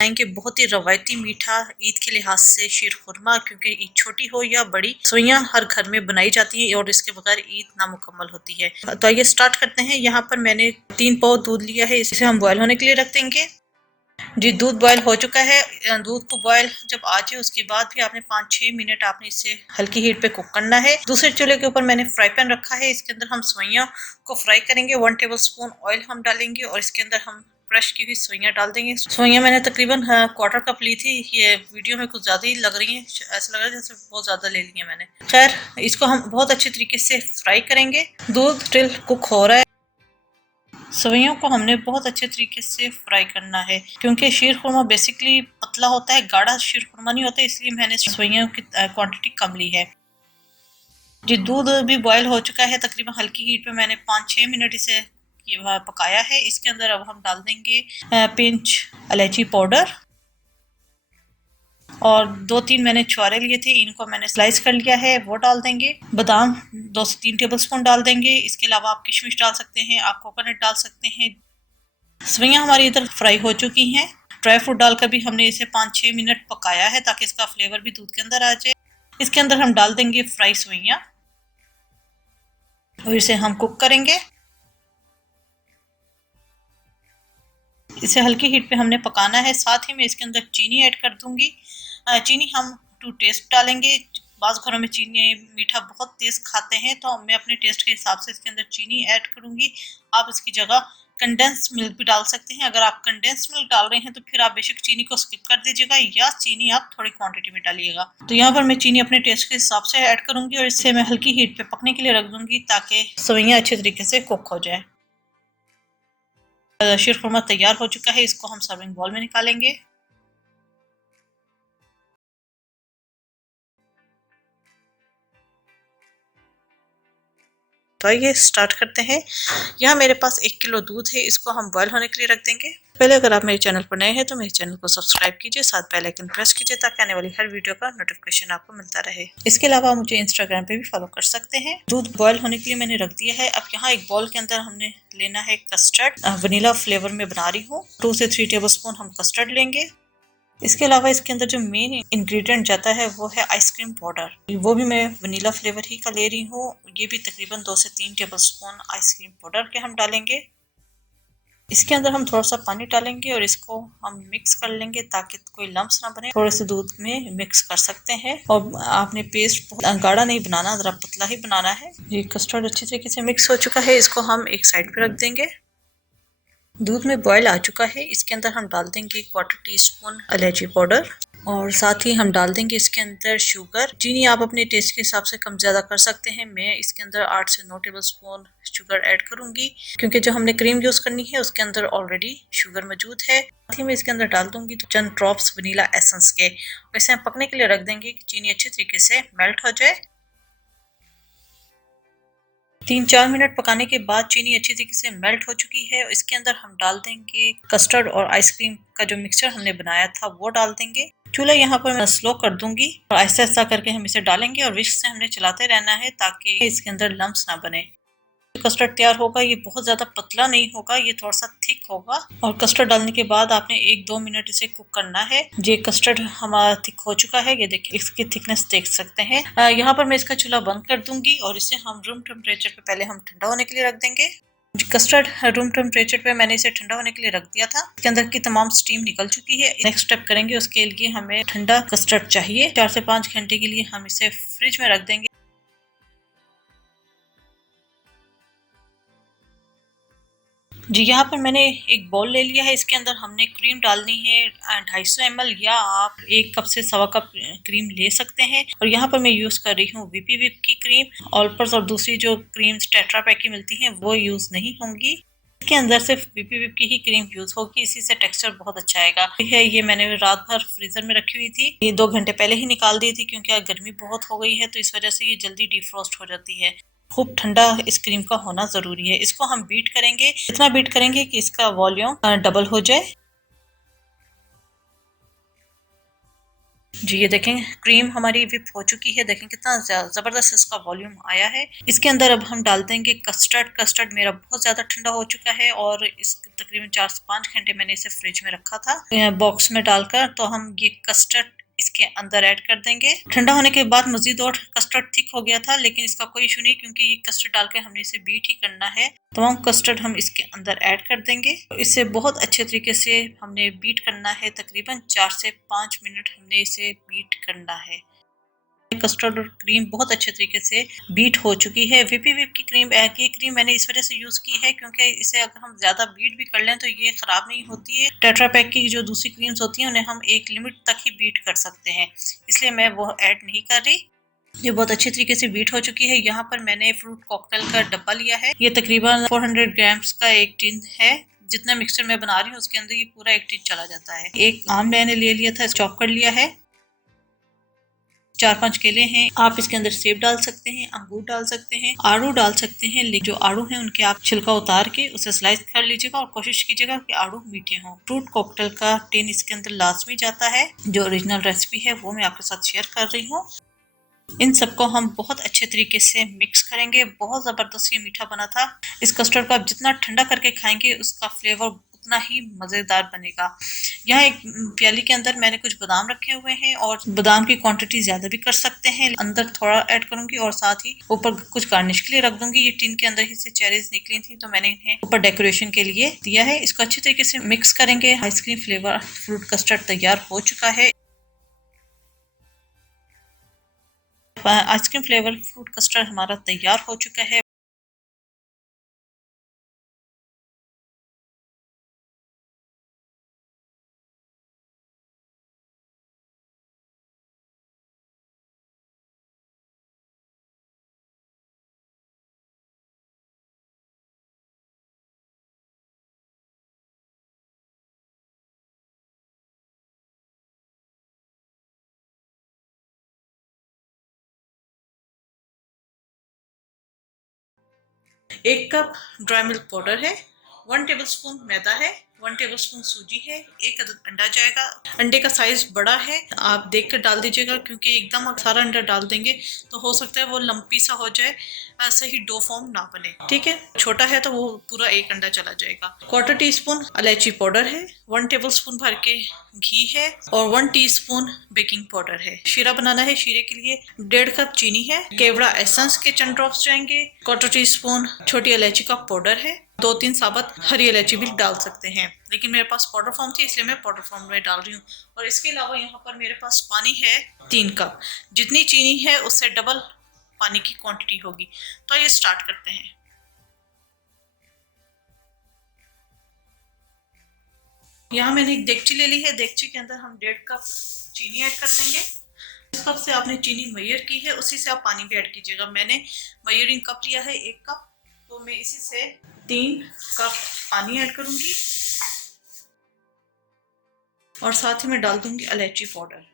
बनाएंगे बहुत ही रवायती मीठा ईद के लिहाज से शीर खुरमा, क्योंकि ईद छोटी हो या बड़ी, सवैयां हर घर में बनाई जाती है और इसके बगैर ईद नामुकम्मल होती है। तो आइए स्टार्ट करते हैं। यहाँ पर मैंने 3 पाव दूध लिया है, इसे हम बॉयल होने के लिए रख देंगे। जी, दूध बॉयल हो चुका है। दूध को बॉयल जब आ जाए उसके बाद भी आपने 5-6 मिनट आपने इसे हल्की हीट पे कुक करना है। दूसरे चूल्हे के ऊपर मैंने फ्राई पैन रखा है, इसके अंदर हम सवैयां को फ्राई करेंगे। 1 टेबल स्पून ऑयल हम डालेंगे और इसके अंदर हम क्रश की हुई सवैयां डाल देंगे। सवैयां मैंने तकरीबन क्वार्टर कप ली थी। ये वीडियो में कुछ ज्यादा ही लग रही है, ऐसा लग रहा है जैसे बहुत ज्यादा ले ली है मैंने। खैर, इसको हम बहुत अच्छे तरीके से फ्राई करेंगे। दूध टिल कुक हो रहा है। सवैयों को हमने बहुत अच्छे तरीके से फ्राई करना है, क्योंकि शीर खुरमा बेसिकली पतला होता है, गाढ़ा शीर खुरमा नहीं होता, इसलिए मैंने सवैयों की क्वांटिटी कम ली है। जी, दूध भी बॉयल हो चुका है। तकरीबन हल्की हीट पे मैंने 5-6 मिनट इसे पकाया है। इसके अंदर अब हम डाल देंगे पिंच इलायची पाउडर और 2-3 मैंने छुहारे लिए थे, इनको मैंने स्लाइस कर लिया है, वो डाल देंगे। बादाम 2 से 3 टेबल स्पून डाल देंगे। इसके अलावा आप किशमिश डाल सकते हैं, आप कोकोनट डाल सकते हैं। सवैयां हमारी इधर फ्राई हो चुकी हैं। ड्राई फ्रूट डालकर भी हमने इसे 5-6 मिनट पकाया है ताकि इसका फ्लेवर भी दूध के अंदर आ जाए। इसके अंदर हम डाल देंगे फ्राई सवैयां और इसे हम कुक करेंगे। इसे हल्की हीट पे हमने पकाना है। साथ ही मैं इसके अंदर चीनी ऐड कर दूंगी। चीनी हम टू टेस्ट डालेंगे। बाज़ घरों में चीनी मीठा बहुत तेज खाते हैं, तो मैं अपने टेस्ट के हिसाब से इसके अंदर चीनी ऐड करूंगी। आप इसकी जगह कंडेंस मिल्क भी डाल सकते हैं। अगर आप कंडेंस मिल्क डाल रहे हैं तो फिर आप बेशक चीनी को स्किप कर दीजिएगा, या चीनी आप थोड़ी क्वांटिटी में डालिएगा। तो यहाँ पर मैं चीनी अपने टेस्ट के हिसाब से ऐड करूंगी और इसे मैं हल्की हीट पे पकने के लिए रख दूंगी ताकि सवैयां अच्छे तरीके से कुक हो जाए। शीर खुरमा तैयार हो चुका है, इसको हम सर्विंग बॉल में निकालेंगे। तो आइए स्टार्ट करते हैं। यहाँ मेरे पास 1 किलो दूध है, इसको हम बॉयल होने के लिए रख देंगे। पहले अगर आप मेरे चैनल पर नए हैं तो मेरे चैनल को सब्सक्राइब कीजिए, साथ बेल आइकन प्रेस कीजिए ताकि आने वाली हर वीडियो का नोटिफिकेशन आपको मिलता रहे। इसके अलावा मुझे इंस्टाग्राम पे भी फॉलो कर सकते हैं। दूध बॉयल होने के लिए मैंने रख दिया है। अब यहाँ एक बाउल के अंदर हमने लेना है कस्टर्ड। वनीला फ्लेवर में बना रही हूँ। 2 से 3 टेबल स्पून हम कस्टर्ड लेंगे। इसके अलावा इसके अंदर जो मेन इंग्रेडिएंट जाता है वो है आइसक्रीम पाउडर। वो भी मैं वनीला फ्लेवर ही का ले रही हूँ। ये भी तकरीबन 2 से 3 टेबल स्पून आइसक्रीम पाउडर के हम डालेंगे। इसके अंदर हम थोड़ा सा पानी डालेंगे और इसको हम मिक्स कर लेंगे ताकि कोई लम्स ना बने। थोड़े से दूध में मिक्स कर सकते हैं और आपने पेस्ट बहुत गाढ़ा नहीं बनाना, जरा पतला ही बनाना है। ये कस्टर्ड अच्छी तरीके से मिक्स हो चुका है, इसको हम एक साइड पे रख देंगे। दूध में बॉयल आ चुका है। इसके अंदर हम डाल देंगे 1/4 टीस्पून इलायची पाउडर और साथ ही हम डाल देंगे इसके अंदर शुगर। चीनी आप अपने टेस्ट के हिसाब से कम ज्यादा कर सकते हैं। मैं इसके अंदर 8 से 9 टेबल स्पून शुगर ऐड करूंगी, क्योंकि जो हमने क्रीम यूज करनी है उसके अंदर ऑलरेडी शुगर मौजूद है। साथ ही मैं इसके अंदर डाल दूंगी चंद ड्रॉप्स वनीला एसेंस के। वैसे हम पकने के लिए रख देंगे कि चीनी अच्छे तरीके से मेल्ट हो जाए। 3-4 मिनट पकाने के बाद चीनी अच्छी तरीके से मेल्ट हो चुकी है। इसके अंदर हम डाल देंगे कस्टर्ड और आइसक्रीम का जो मिक्सचर हमने बनाया था वो डाल देंगे। चूल्हा यहाँ पर मैं स्लो कर दूंगी और आहिस्ता आहिस्ता करके हम इसे डालेंगे और विस्क से हमने चलाते रहना है ताकि इसके अंदर लम्स ना बने। कस्टर्ड तैयार होगा, ये बहुत ज्यादा पतला नहीं होगा, ये थोड़ा सा थिक होगा। और कस्टर्ड डालने के बाद आपने 1-2 मिनट इसे कुक करना है। ये कस्टर्ड हमारा थिक हो चुका है, ये देखिए इसकी थिकनेस देख सकते हैं। यहाँ पर मैं इसका चूल्हा बंद कर दूंगी और इसे हम रूम टेम्परेचर पे पहले हम ठंडा होने के लिए रख देंगे। कस्टर्ड रूम टेम्परेचर पे मैंने इसे ठंडा होने के लिए रख दिया था। इसके अंदर की तमाम स्टीम निकल चुकी है। नेक्स्ट स्टेप करेंगे, उसके लिए हमें ठंडा कस्टर्ड चाहिए। 4 से 5 घंटे के लिए हम इसे फ्रिज में रख देंगे। जी, यहाँ पर मैंने एक बाउल ले लिया है। इसके अंदर हमने क्रीम डालनी है 250 ml, या आप 1 कप से सवा कप क्रीम ले सकते हैं। और यहाँ पर मैं यूज कर रही हूँ वीपी विप की क्रीम। ऑलपर्स और दूसरी जो क्रीम टेट्रा पैक की मिलती हैं वो यूज नहीं होंगी। इसके अंदर सिर्फ वीपी विप की ही क्रीम यूज होगी, इसी से टेक्सचर बहुत अच्छा आएगा। है ये मैंने रात भर फ्रीजर में रखी हुई थी, ये 2 घंटे पहले ही निकाल दी थी, क्योंकि गर्मी बहुत हो गई है तो इस वजह से ये जल्दी डिफ्रोस्ट हो जाती है। खूब ठंडा इस क्रीम का होना जरूरी है। इसको हम बीट करेंगे, इतना बीट करेंगे कि इसका वॉल्यूम डबल हो जाए। जी ये देखें क्रीम हमारी विप हो चुकी है, देखें कितना ज़बरदस्त इसका वॉल्यूम आया है। इसके अंदर अब हम डाल देंगे कस्टर्ड। कस्टर्ड मेरा बहुत ज़्यादा ठंडा हो चुका है और इस तकरीबन 4 से 5 घंटे मैंने इसे फ्रिज में रखा था बॉक्स में डालकर। तो हम ये कस्टर्ड इसके अंदर ऐड कर देंगे। ठंडा होने के बाद मजीद और कस्टर्ड थिक हो गया था, लेकिन इसका कोई इशू नहीं क्योंकि ये कस्टर्ड डाल के हमने इसे बीट ही करना है। तमाम कस्टर्ड हम इसके अंदर ऐड कर देंगे। इसे बहुत अच्छे तरीके से हमने बीट करना है, तकरीबन 4 से 5 मिनट हमने इसे बीट करना है। कस्टर्ड और क्रीम बहुत अच्छे तरीके से बीट हो चुकी है। विपी विप की क्रीम की क्रीम मैंने इस वजह से यूज की है क्योंकि इसे अगर हम ज्यादा बीट भी कर लें तो ये खराब नहीं होती है। टेट्रा पैक की जो दूसरी क्रीम्स होती हैं उन्हें हम एक लिमिट तक ही बीट कर सकते हैं, इसलिए मैं वो ऐड नहीं कर रही। ये बहुत अच्छी तरीके से बीट हो चुकी है। यहाँ पर मैंने फ्रूट कॉकटेल का डब्बा लिया है, ये तकरीबन 400 ग्राम्स का एक टिन है। जितना मिक्सचर मैं बना रही हूँ उसके अंदर ये पूरा एक टिन चला जाता है। एक आम मैंने ले लिया था, चॉप कर लिया है। 4-5 केले हैं, आप इसके अंदर सेब डाल सकते हैं, अंगूर डाल सकते हैं, आड़ू डाल सकते हैं। लेकिन जो आड़ू हैं उनके आप छिलका उतार के उसे स्लाइस कर लीजिएगा और कोशिश कीजिएगा कि आड़ू मीठे हों। फ्रूट कॉकटेल का टिन इसके अंदर लाजमी जाता है। जो ओरिजिनल रेसिपी है वो मैं आपके साथ शेयर कर रही हूँ। इन सबको हम बहुत अच्छे तरीके से मिक्स करेंगे। बहुत ज़बरदस्त ये मीठा बना था। इस कस्टर्ड को आप जितना ठंडा करके खाएंगे उसका फ्लेवर उतना ही मज़ेदार बनेगा। यहाँ एक प्याली के अंदर मैंने कुछ बादाम रखे हुए हैं और बादाम की क्वांटिटी ज़्यादा भी कर सकते हैं। अंदर थोड़ा ऐड करूंगी और साथ ही ऊपर कुछ गार्निश के लिए रख दूंगी। ये टिन के अंदर ही से चेरीज निकली थी तो मैंने इन्हें ऊपर डेकोरेशन के लिए दिया है। इसको अच्छे तरीके से मिक्स करेंगे। आइसक्रीम फ्लेवर फ्रूट कस्टर्ड तैयार हो चुका है। आइसक्रीम फ्लेवर फ्रूट कस्टर्ड हमारा तैयार हो चुका है। एक कप ड्राई मिल्क पाउडर है, 1 टेबलस्पून मैदा है, 1 टेबलस्पून सूजी है, एक अदद अंडा जाएगा। अंडे का साइज बड़ा है, आप देख कर डाल दीजिएगा क्योंकि एकदम आप सारा अंडा डाल देंगे तो हो सकता है वो लंपी सा हो जाए, सही डो फॉर्म ना बने। ठीक है, छोटा है तो वो पूरा एक अंडा चला जाएगा। 1/4 टीस्पून इलायची पाउडर है, 1 टेबलस्पून भर के घी है और 1 टीस्पून बेकिंग पाउडर है। शीरा बनाना है, शीरे के लिए 1.5 कप चीनी है, केवड़ा एसेंस के चंद ड्रॉप्स जाएंगे, 1/4 टीस्पून छोटी इलायची का पाउडर है, 2-3 साबुत हरी इलायची भी डाल सकते हैं, लेकिन मेरे पास पाउडर फॉर्म थी इसलिए मैं पाउडर फॉर्म में डाल रही हूँ। और इसके अलावा यहाँ पर मेरे पास पानी है 3 कप। जितनी चीनी है उससे डबल पानी की क्वांटिटी होगी। तो ये स्टार्ट करते हैं। यहाँ मैंने एक देगची ले ली है, देगची के अंदर हम 1.5 कप चीनी ऐड कर देंगे। जिस कप से आपने चीनी मेजर की है उसी से आप पानी भी ऐड कीजिएगा। मैंने मेजरिंग कप लिया है 1 कप, तो मैं इसी से 3 कप पानी ऐड करूंगी और साथ ही मैं डाल दूंगी इलायची पाउडर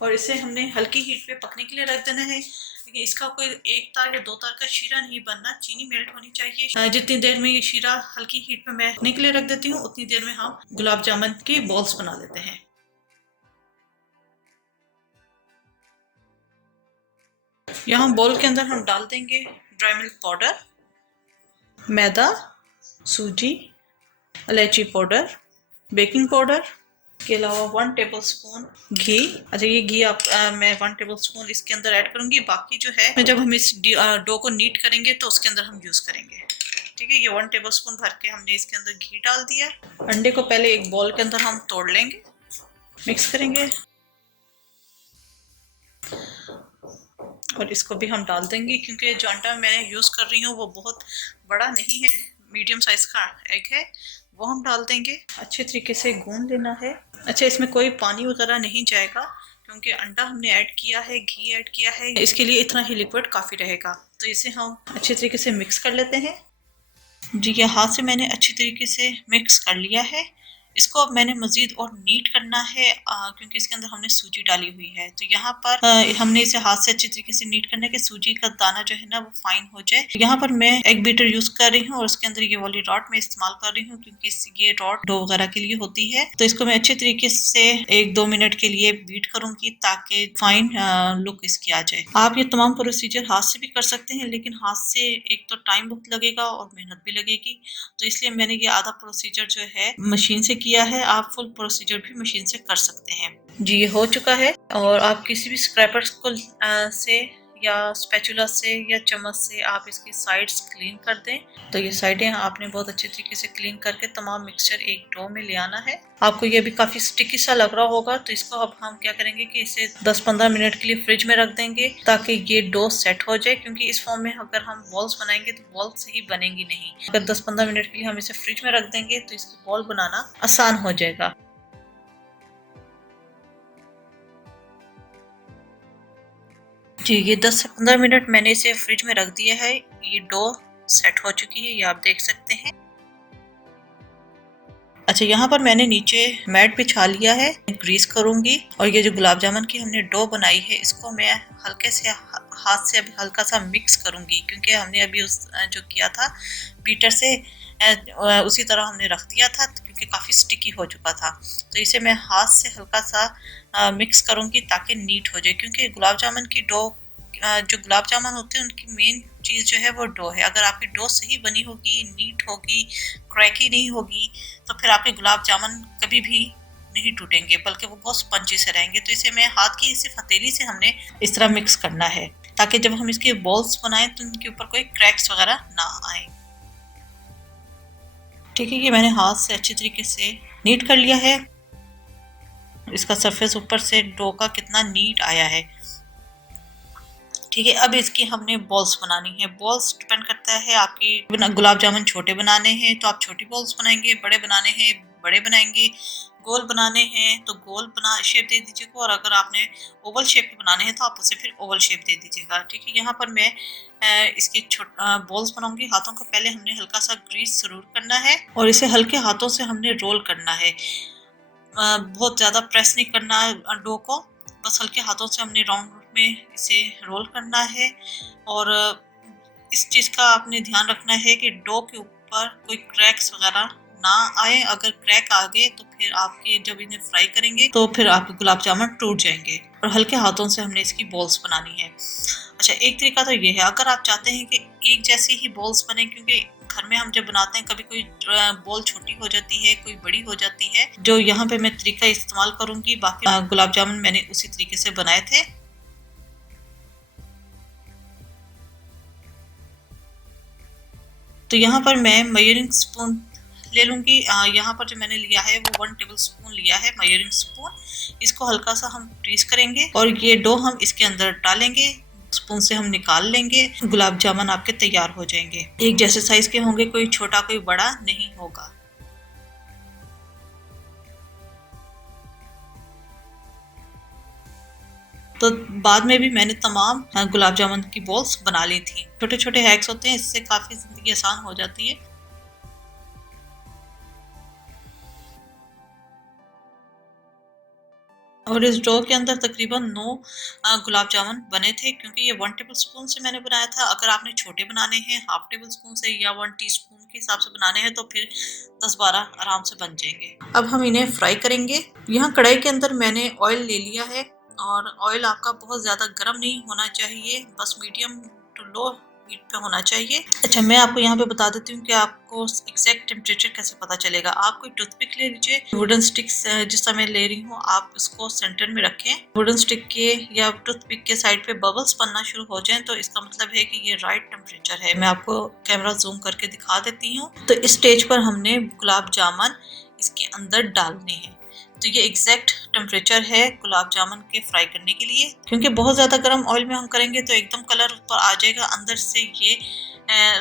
और इसे हमने हल्की हीट पे पकने के लिए रख देना है। लेकिन इसका कोई 1 तार या 2 तार का शीरा नहीं बनना, चीनी मेल्ट होनी चाहिए। जितनी देर में ये शीरा हल्की हीट पे मैं पकने के लिए रख देती हूँ उतनी देर में हम गुलाब जामुन की बॉल्स बना लेते हैं। यहाँ बोल के अंदर हम डाल देंगे ड्राई मिल्क पाउडर, मैदा, सूजी, इलायची पाउडर, बेकिंग पाउडर के अलावा 1 टेबलस्पून घी। अच्छा ये घी आप मैं 1 टेबलस्पून इसके अंदर ऐड करूंगी। बाकी जो है जब हम इस डो को नीट करेंगे तो उसके अंदर हम यूज करेंगे। ठीक है, ये 1 टेबलस्पून भर के हमने इसके अंदर घी डाल दिया। अंडे को पहले एक बॉल के अंदर हम तोड़ लेंगे, मिक्स करेंगे और इसको भी हम डाल देंगे। क्योंकि जो अंडा मैंने यूज कर रही हूँ वो बहुत बड़ा नहीं है, मीडियम साइज का एग है, वो हम डाल देंगे। अच्छे तरीके से गूंद लेना है। अच्छा इसमें कोई पानी वगैरह नहीं जाएगा क्योंकि अंडा हमने ऐड किया है, घी ऐड किया है, इसके लिए इतना ही लिक्विड काफ़ी रहेगा। तो इसे हम अच्छे तरीके से मिक्स कर लेते हैं। जी ये हाथ से मैंने अच्छी तरीके से मिक्स कर लिया है। इसको अब मैंने मजीद और नीट करना है क्योंकि इसके अंदर हमने सूजी डाली हुई है। तो यहाँ पर हमने इसे हाथ से अच्छी तरीके से नीट करना है कि सूजी का दाना जो है ना वो फाइन हो जाए। यहाँ पर मैं एग बीटर यूज कर रही हूँ और उसके अंदर ये वाली रॉड में इस्तेमाल कर रही हूँ क्योंकि ये रॉड डो वगैरह के लिए होती है। तो इसको मैं अच्छे तरीके से 1-2 मिनट के लिए बीट करूंगी ताकि फाइन लुक इसकी आ जाए। आप ये तमाम प्रोसीजर हाथ से भी कर सकते हैं, लेकिन हाथ से एक तो टाइम बहुत लगेगा और मेहनत भी लगेगी, तो इसलिए मैंने ये आधा प्रोसीजर जो है मशीन से किया है। आप फुल प्रोसीजर भी मशीन से कर सकते हैं। जी ये हो चुका है और आप किसी भी स्क्रैपर्स को से या स्पैचुला से या चम्मच से आप इसकी साइड्स क्लीन कर दें। तो ये साइडें आपने बहुत अच्छे तरीके से क्लीन करके तमाम मिक्सचर एक डो में ले आना है। आपको ये भी काफी स्टिकी सा लग रहा होगा, तो इसको अब हम क्या करेंगे कि इसे 10-15 मिनट के लिए फ्रिज में रख देंगे ताकि ये डो सेट हो जाए, क्योंकि इस फॉर्म में अगर हम बॉल्स बनाएंगे तो बॉल सही बनेंगी नहीं। अगर 10-15 मिनट के लिए हम इसे फ्रिज में रख देंगे तो इसकी बॉल बनाना आसान हो जाएगा। जी ये 10 से 15 मिनट मैंने इसे फ्रिज में रख दिया है। ये डो सेट हो चुकी है, ये आप देख सकते हैं। अच्छा यहाँ पर मैंने नीचे मैट बिछा लिया है, ग्रीस करूंगी और ये जो गुलाब जामुन की हमने डो बनाई है इसको मैं हल्के से हाथ से अभी हल्का सा मिक्स करूंगी, क्योंकि हमने अभी उस जो किया था बीटर से उसी तरह हमने रख दिया था क्योंकि काफ़ी स्टिकी हो चुका था। तो इसे मैं हाथ से हल्का सा मिक्स करूंगी ताकि नीट हो जाए, क्योंकि गुलाब जामुन की डो जो गुलाब जामुन होते हैं उनकी मेन चीज़ जो है वो डो है। अगर आपकी डो सही बनी होगी, नीट होगी, क्रैकी नहीं होगी, तो फिर आपके गुलाब जामुन कभी भी नहीं टूटेंगे, बल्कि वो बहुत स्पंजी से रहेंगे। तो इसे मैं हाथ की सिर्फ हथेली से हमने इस तरह मिक्स करना है ताकि जब हम इसके बॉल्स बनाएं तो उनके ऊपर कोई क्रैक्स वगैरह ना आए। ठीक है, ये मैंने हाथ से अच्छी तरीके से नीट कर लिया है। इसका सरफेस ऊपर से डो का कितना नीट आया है। ठीक है, अब इसकी हमने बॉल्स बनानी है। बॉल्स डिपेंड करता है आपकी गुलाब जामुन छोटे बनाने हैं तो आप छोटी बॉल्स बनाएंगे, बड़े बनाने हैं बड़े बनाएंगे, गोल बनाने हैं तो गोल बना शेप दे दीजिएगा, और अगर आपने ओवल शेप के बनाने हैं तो आप उसे फिर ओवल शेप दे दीजिएगा। ठीक है, यहाँ पर मैं इसके बॉल्स बनाऊंगी। हाथों को पहले हमने हल्का सा ग्रीस जरूर करना है और इसे हल्के हाथों से हमने रोल करना है। बहुत ज़्यादा प्रेस नहीं करना डो को, बस हल्के हाथों से हमने राउंड में इसे रोल करना है। और इस चीज़ का आपने ध्यान रखना है कि डो के ऊपर कोई क्रैक्स वगैरह ना आए। अगर क्रैक आ गए तो फिर आपके जब इन्हें फ्राई करेंगे तो फिर आपके गुलाब जामुन टूट जाएंगे। और हल्के हाथों से हमने इसकी बॉल्स बनानी है। अच्छा, एक तरीका तो ये है, अगर आप चाहते हैं कि एक जैसी ही बॉल्स बने, क्योंकि घर में हम जब बनाते हैं कभी कोई बॉल छोटी हो जाती है, कोई बड़ी हो जाती है, जो यहाँ पे मैं तरीका इस्तेमाल करूंगी। बाकी गुलाब जामुन मैंने उसी तरीके से बनाए थे। तो यहाँ पर मैं मेजरिंग स्पून ले लूंगी। यहाँ पर जो मैंने लिया है वो 1 टेबल स्पून लिया है मेजरिंग स्पून। इसको हल्का सा हम ग्रीस करेंगे और ये डो हम इसके अंदर डालेंगे, स्पून से हम निकाल लेंगे। गुलाब जामुन आपके तैयार हो जाएंगे। एक जैसे साइज के होंगे, कोई छोटा कोई बड़ा नहीं होगा। तो बाद में भी मैंने तमाम गुलाब जामुन की बॉल्स बना ली थी। छोटे छोटे हैक्स होते हैं, इससे काफी जिंदगी आसान हो जाती है। और इस डो के अंदर तकरीबन 9 गुलाब जामुन बने थे, क्योंकि ये 1 टेबल स्पून से मैंने बनाया था। अगर आपने छोटे बनाने हैं हाफ टेबल स्पून से या 1 टीस्पून के हिसाब से बनाने हैं तो फिर 10-12 आराम से बन जाएंगे। अब हम इन्हें फ्राई करेंगे। यहाँ कढ़ाई के अंदर मैंने ऑयल ले लिया है और ऑयल आपका बहुत ज़्यादा गर्म नहीं होना चाहिए, बस मीडियम टू लो हीट पे होना चाहिए। अच्छा, मैं आपको यहाँ पे बता देती हूँ कि आपको एग्जैक्ट टेम्परेचर कैसे पता चलेगा। आप कोई टूथपिक ले लीजिए, वुडन स्टिक्स जिस तरह मैं ले रही हूँ आप इसको सेंटर में रखें। वुडन स्टिक के या टूथपिक के साइड पे बबल्स बनना शुरू हो जाएं तो इसका मतलब है कि ये राइट टेम्परेचर है। मैं आपको कैमरा जूम करके दिखा देती हूँ। तो इस स्टेज पर हमने गुलाब जामुन इसके अंदर डालने हैं। तो ये एग्जैक्ट टेम्परेचर है गुलाब जामुन के फ्राई करने के लिए, क्योंकि बहुत ज़्यादा गर्म ऑयल में हम करेंगे तो एकदम कलर ऊपर आ जाएगा, अंदर से ये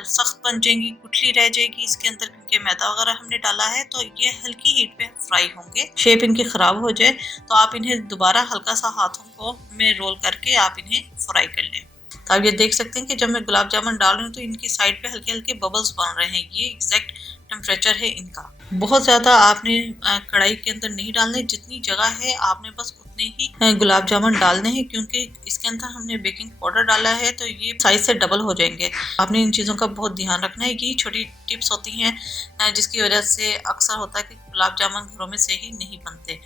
सख्त बन जाएंगी, गुठली रह जाएगी इसके अंदर, क्योंकि मैदा वगैरह हमने डाला है। तो ये हल्की हीट पे फ्राई होंगे। शेप इनकी ख़राब हो जाए तो आप इन्हें दोबारा हल्का सा हाथों को में रोल करके आप इन्हें फ्राई कर लें। तो आप ये देख सकते हैं कि जब मैं गुलाब जामुन डाल रही हूँ तो इनकी साइड पे हल्के हल्के बबल्स बन रहे हैं। ये एग्जैक्ट टेम्परेचर है इनका। बहुत ज़्यादा आपने कढ़ाई के अंदर नहीं डालने, जितनी जगह है आपने बस उतने ही गुलाब जामुन डालने हैं, क्योंकि इसके अंदर हमने बेकिंग पाउडर डाला है तो ये साइज से डबल हो जाएंगे। आपने इन चीज़ों का बहुत ध्यान रखना है। ये छोटी टिप्स होती हैं जिसकी वजह से अक्सर होता है कि गुलाब जामुन घरों में सही नहीं बनते।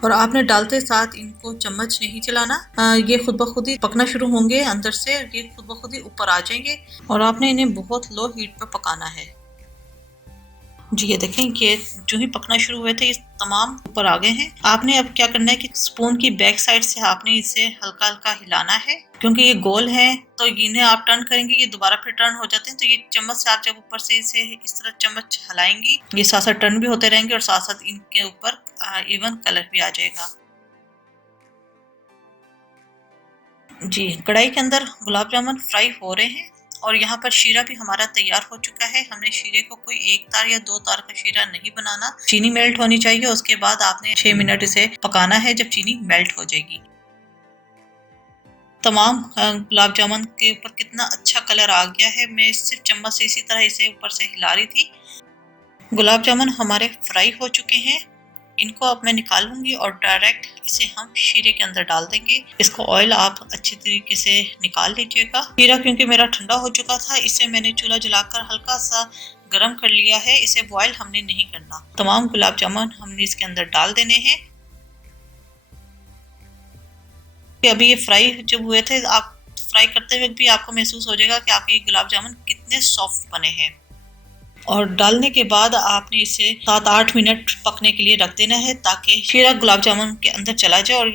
और आपने डालते साथ इनको चम्मच नहीं चलाना, ये खुद ब खुद ही पकना शुरू होंगे अंदर से, ये खुद ब खुद ही ऊपर आ जाएंगे और आपने इन्हें बहुत लो हीट पर पकाना है। जी ये देखें कि जो ही पकना शुरू हुए थे ये तमाम ऊपर आ गए हैं। आपने अब क्या करना है कि स्पून की बैक साइड से आपने इसे हल्का हल्का हिलाना है, क्योंकि ये गोल है तो इन्हें आप टर्न करेंगे ये दोबारा फिर टर्न हो जाते हैं। तो ये चम्मच से आप जब ऊपर से इसे इस तरह चम्मच हिलाएंगी ये साथ साथ टर्न भी होते रहेंगे और साथ साथ इनके ऊपर इवन कलर भी आ जाएगा। जी कढ़ाई के अंदर गुलाब जामुन फ्राई हो रहे हैं और यहाँ पर शीरा भी हमारा तैयार हो चुका है। हमने शीरे को कोई 1 तार या 2 तार का शीरा नहीं बनाना। चीनी मेल्ट होनी चाहिए, उसके बाद आपने 6 मिनट इसे पकाना है जब चीनी मेल्ट हो जाएगी। तमाम गुलाब जामुन के ऊपर कितना अच्छा कलर आ गया है। मैं सिर्फ चम्मच से इसी तरह इसे ऊपर से हिला रही थी। गुलाब जामुन हमारे फ्राई हो चुके हैं। इनको अब मैं निकालूंगी और डायरेक्ट इसे हम शीरे के अंदर डाल देंगे। इसको ऑयल आप अच्छी तरीके से निकाल लीजिएगा। शीरा क्योंकि मेरा ठंडा हो चुका था, इसे मैंने चूल्हा जलाकर हल्का सा गर्म कर लिया है। इसे बॉयल हमने नहीं करना। तमाम गुलाब जामुन हमने इसके अंदर डाल देने हैं। अभी ये फ्राई जब हुए थे, आप फ्राई करते हुए भी आपको महसूस हो जाएगा कि आपके गुलाब जामुन कितने सॉफ्ट बने हैं। और डालने के बाद आपने इसे 7-8 मिनट पकने के लिए रख देना है ताकि शीरा गुलाब जामुन के अंदर चला जाए। और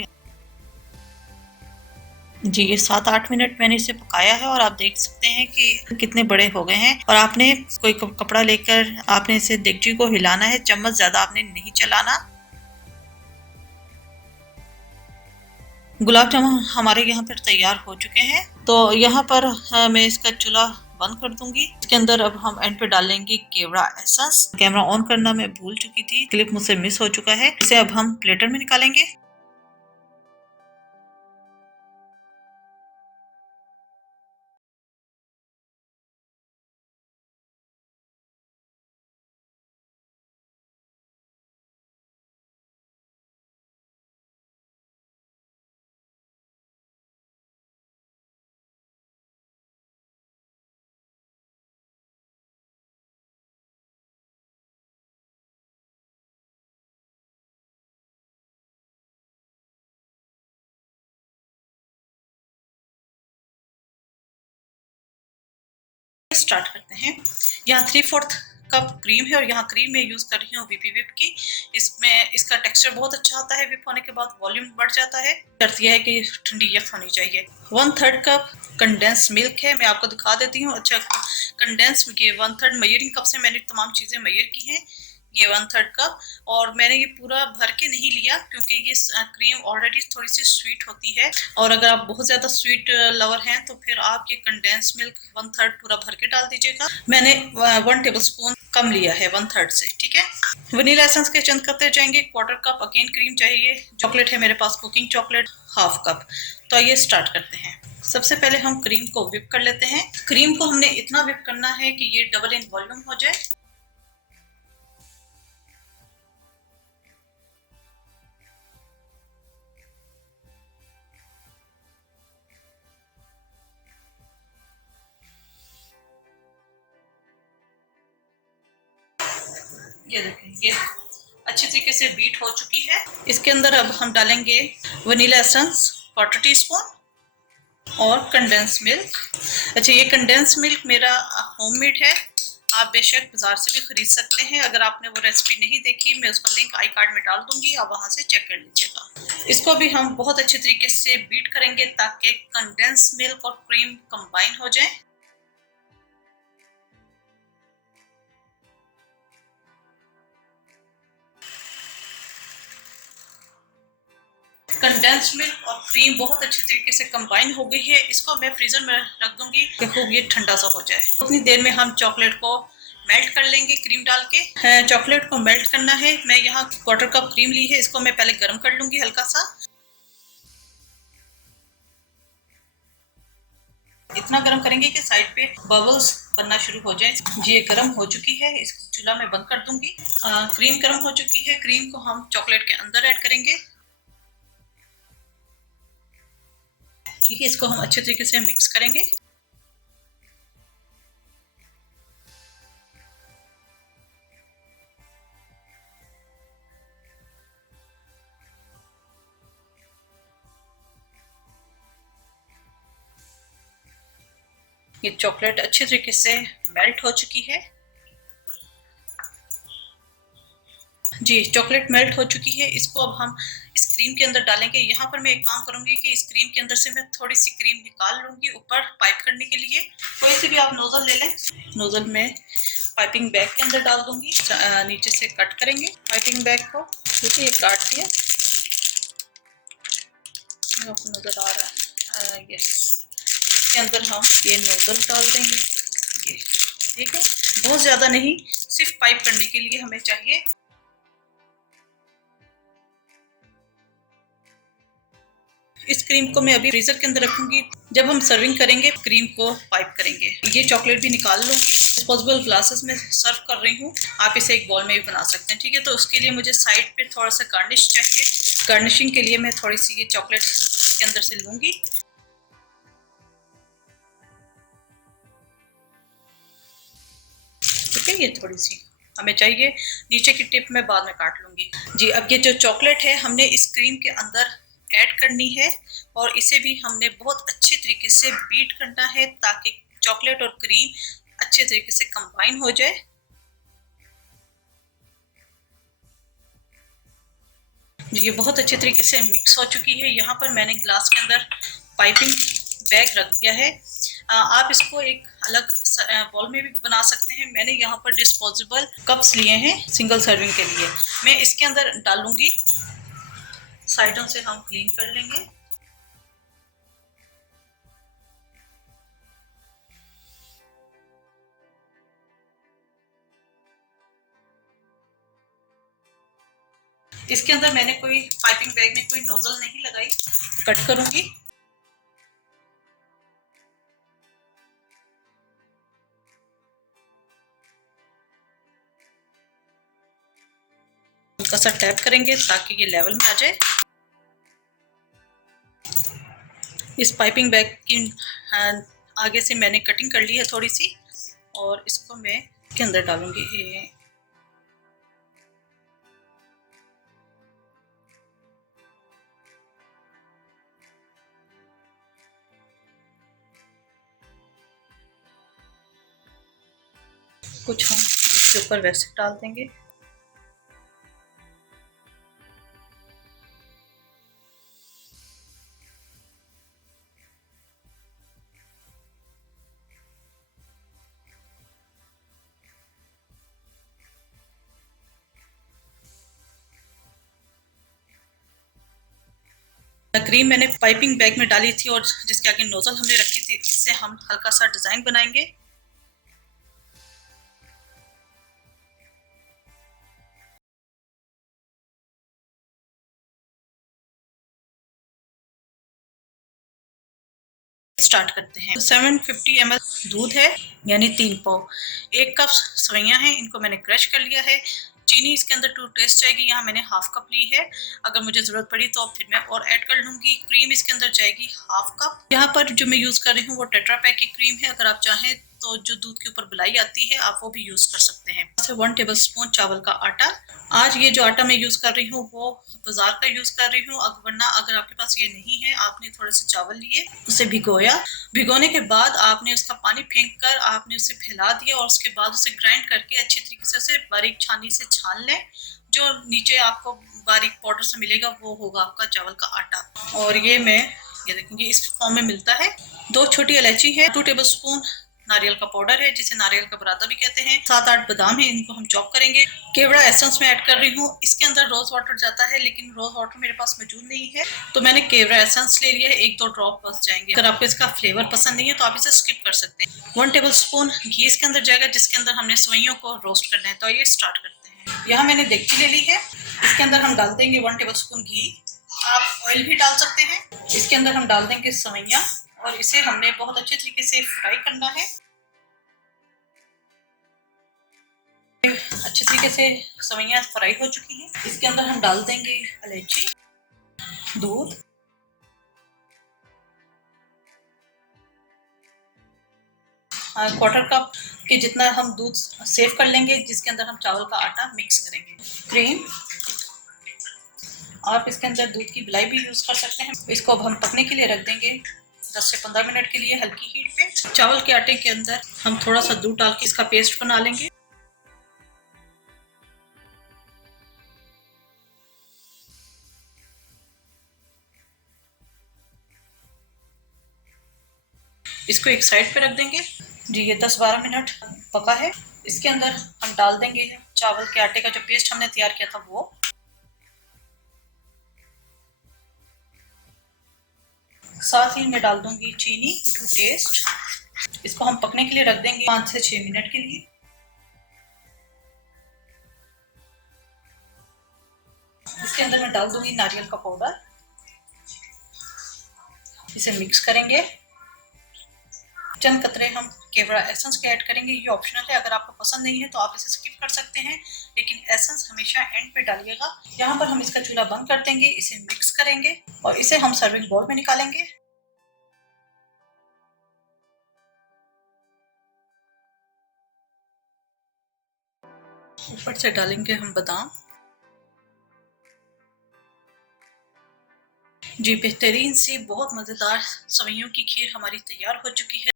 जी ये 7-8 मिनट मैंने इसे पकाया है और आप देख सकते हैं कि कितने बड़े हो गए हैं। और आपने कोई कपड़ा लेकर आपने इसे देगची को हिलाना है, चम्मच ज्यादा आपने नहीं चलाना। गुलाब जामुन हमारे यहाँ पर तैयार हो चुके हैं, तो यहाँ पर मैं इसका चूल्हा बंद कर दूंगी। इसके अंदर अब हम एंड पे डालेंगे केवड़ा एसेंस। कैमरा ऑन करना मैं भूल चुकी थी, क्लिप मुझसे मिस हो चुका है। इसे अब हम प्लेटर में निकालेंगे। स्टार्ट करते हैं। यहाँ 3/4 कप क्रीम है और यहाँ क्रीम में यूज कर रही हूँ वीपी विप की। इसमें इसका टेक्सचर बहुत अच्छा आता है। विप होने के बाद वॉल्यूम बढ़ जाता है। शर्त यह है कि ठंडी यख होनी चाहिए। 1/3 कप कंडेंस मिल्क है, मैं आपको दिखा देती हूँ। अच्छा कंडेंस के 1/3 मेजरिंग कप से मैंने तमाम चीजें मेजर की हैं। ये 1/3 कप और मैंने ये पूरा भर के नहीं लिया क्योंकि ये क्रीम ऑलरेडी थोड़ी सी स्वीट होती है और अगर आप बहुत ज्यादा स्वीट लवर हैं तो फिर आप ये कंडेंस मिल्क 1/3 पूरा भर के डाल दीजिएगा। मैंने 1 टेबल स्पून कम लिया है 1/3 से, ठीक है। वनीला एसेंस के चंद करते जाएंगे। 1/4 कप अगेन क्रीम चाहिए। चॉकलेट है मेरे पास, कुकिंग चॉकलेट 1/2 कप। तो ये स्टार्ट करते हैं। सबसे पहले हम क्रीम को विप कर लेते हैं। क्रीम को हमने इतना विप करना है कि ये डबल इन वॉल्यूम हो जाए। ये देखें ये अच्छी तरीके से बीट हो चुकी है। इसके अंदर अब हम डालेंगे वनीला एसेंस 1/4 टीस्पून और कंडेंस मिल्क। अच्छा ये कंडेंस मिल्क मेरा होममेड है, आप बेशक बाजार से भी खरीद सकते हैं। अगर आपने वो रेसिपी नहीं देखी मैं उसका लिंक आई कार्ड में डाल दूंगी, आप वहां से चेक कर लीजिएगा। इसको भी हम बहुत अच्छे तरीके से बीट करेंगे ताकि कंडेंस मिल्क और क्रीम कंबाइन हो जाए। कंडेंस मिल्क और क्रीम बहुत अच्छे तरीके से कंबाइन हो गई है। इसको मैं फ्रीजर में रख दूंगी कि खूब ये ठंडा सा हो जाए। उतनी देर में हम चॉकलेट को मेल्ट कर लेंगे क्रीम डाल के। चॉकलेट को मेल्ट करना है। मैं यहाँ 1/4 कप क्रीम ली है, इसको मैं पहले गर्म कर लूंगी हल्का सा। इतना गर्म करेंगे कि साइड पे बबल्स बनना शुरू हो जाए। जी ये गर्म हो चुकी है, इस चूल्हा में बंद कर दूंगी। क्रीम गर्म हो चुकी है, क्रीम को हम चॉकलेट के अंदर ऐड करेंगे। ठीक है, इसको हम अच्छे तरीके से मिक्स करेंगे। ये चॉकलेट अच्छे तरीके से मेल्ट हो चुकी है। जी चॉकलेट मेल्ट हो चुकी है, इसको अब हम इस क्रीम के अंदर डालेंगे। यहाँ पर मैं एक काम करूंगी कि इस क्रीम के अंदर से मैं थोड़ी सी क्रीम निकाल लूंगी ऊपर पाइप करने के लिए। कोई सी भी आप नोजल ले लें, नोजल में पाइपिंग बैग के अंदर डाल दूंगी। नीचे से कट करेंगे पाइपिंग बैग को। ठीक है, ये काट दिया, आपको नजर आ रहा है। यस, इसके अंदर हम ये नोजल डाल देंगे। ये ठीक है, बहुत ज्यादा नहीं, सिर्फ पाइप करने के लिए हमें चाहिए। इस क्रीम को मैं अभी फ्रीजर के अंदर रखूंगी, जब हम सर्विंग करेंगे क्रीम को पाइप करेंगे। ये चॉकलेट भी निकाल लूंगी, डिस्पोजेबल ग्लासेस में सर्व कर रही हूँ। आप इसे एक बॉल में भी बना सकते हैं। ठीक है, तो उसके लिए मुझे साइड पे थोड़ा सा गार्निश चाहिए। गार्निशिंग के लिए मैं थोड़ी सी ये चॉकलेट के अंदर से लूंगी। ठीक है, ये थोड़ी सी हमें चाहिए, नीचे की टिप मैं बाद में काट लूंगी। जी अब ये जो चॉकलेट है हमने इस क्रीम के अंदर ऐड करनी है, और इसे भी हमने बहुत अच्छे तरीके से बीट करना है ताकि चॉकलेट और क्रीम अच्छे तरीके से कंबाइन हो जाए। ये बहुत अच्छे तरीके से मिक्स हो चुकी है। यहाँ पर मैंने ग्लास के अंदर पाइपिंग बैग रख दिया है। आप इसको एक अलग बॉल में भी बना सकते हैं। मैंने यहाँ पर डिस्पोजेबल कप्स लिए हैं सिंगल सर्विंग के लिए। मैं इसके अंदर डालूंगी, साइडों से हम क्लीन कर लेंगे। इसके अंदर मैंने कोई पाइपिंग बैग में कोई नोजल नहीं लगाई। कट करूंगी। हल्का सा टैप करेंगे ताकि ये लेवल में आ जाए। इस पाइपिंग बैग की आगे से मैंने कटिंग कर ली है थोड़ी सी, और इसको मैं के अंदर डालूंगी। ये कुछ हम इसके ऊपर वैसे डाल देंगे। क्रीम मैंने पाइपिंग बैग में डाली थी और जिसके आगे नोजल हमने रखी थी, इससे हम हल्का सा डिजाइन बनाएंगे। स्टार्ट करते हैं। 750 ml दूध है, यानी 3 पाव। 1 कप सवैयां हैं, इनको मैंने क्रश कर लिया है। चीनी इसके अंदर टू टेस्ट जाएगी, यहाँ मैंने हाफ कप ली है। अगर मुझे जरूरत पड़ी तो फिर मैं और ऐड कर लूंगी। क्रीम इसके अंदर जाएगी हाफ कप। यहाँ पर जो मैं यूज कर रही हूँ वो टेट्रा पैक की क्रीम है। अगर आप चाहें तो जो दूध के ऊपर बुलाई आती है आप वो भी यूज कर सकते हैं। 1 टेबलस्पून चावल का आटा। आज ये जो आटा मैं यूज कर रही हूँ वो बाजार का यूज कर रही हूँ, वरना अगर आपके पास ये नहीं है, आपने थोड़े से चावल लिए, उसे भिगोया, भिगोने के बाद आपने उसका पानी फेंक कर आपने उसे फैला दिया, और उसके बाद उसे ग्राइंड करके अच्छी तरीके से उसे बारीक छानी से छान लें। जो नीचे आपको बारीक पाउडर से मिलेगा वो होगा आपका चावल का आटा। और ये देखेंगे इस फॉर्म में मिलता है। 2 छोटी इलायची है, 2 टेबलस्पून नारियल का पाउडर है जिसे नारियल का बुरादा भी कहते हैं, 7-8 बादाम है, इनको हम चॉप करेंगे। केवड़ा एसेंस में ऐड कर रही हूँ। इसके अंदर रोज वाटर जाता है लेकिन रोज वाटर मेरे पास मौजूद नहीं है, तो मैंने केवड़ा एसेंस ले लिया है। 1-2 ड्रॉप बस जाएंगे। अगर आपको इसका फ्लेवर पसंद नहीं है तो आप इसे स्किप कर सकते हैं। 1 टेबलस्पून घी इसके अंदर जाएगा, जिसके अंदर हमने सवैयों को रोस्ट करना है। तो ये स्टार्ट करते हैं। यहाँ मैंने देगची ले ली है, इसके अंदर हम डाल देंगे 1 टेबलस्पून घी। आप ऑयल भी डाल सकते हैं। इसके अंदर हम डाल देंगे सवैयां। और इसे हमने बहुत अच्छे तरीके से फ्राई करना है। अच्छे तरीके से सवैयां फ्राई हो चुकी हैं। इसके अंदर हम डाल देंगे इलायची, दूध, क्वार्टर कप के जितना हम दूध सेव कर लेंगे, जिसके अंदर हम चावल का आटा मिक्स करेंगे। क्रीम, आप इसके अंदर दूध की मलाई भी यूज कर सकते हैं। इसको अब हम पकने के लिए रख देंगे 10 से 15 मिनट के लिए हल्की हीट पे। चावल के आटे के अंदर हम थोड़ा सा दूध डाल के इसका पेस्ट बना लेंगे। इसको एक साइड पे रख देंगे जी। ये 10-12 मिनट पका है। इसके अंदर हम डाल देंगे चावल के आटे का जो पेस्ट हमने तैयार किया था वो। साथ ही मैं डाल दूंगी चीनी टू टेस्ट। इसको हम पकने के लिए रख देंगे 5 से 6 मिनट के लिए। इसके अंदर मैं डाल दूंगी नारियल का पाउडर। इसे मिक्स करेंगे। चंद कतरे हम केवड़ा एसेंस के ऐड करेंगे। ये ऑप्शनल है, अगर आपको पसंद नहीं है तो आप इसे स्किप कर सकते हैं, लेकिन एसेंस हमेशा एंड पे डालिएगा। यहाँ पर हम इसका चूल्हा बंद कर देंगे, इसे मिक्स करेंगे और इसे हम सर्विंग बाउल में निकालेंगे। ऊपर से डालेंगे हम बादाम। जी, बेहतरीन सी बहुत मज़ेदार सवैयों की खीर हमारी तैयार हो चुकी है।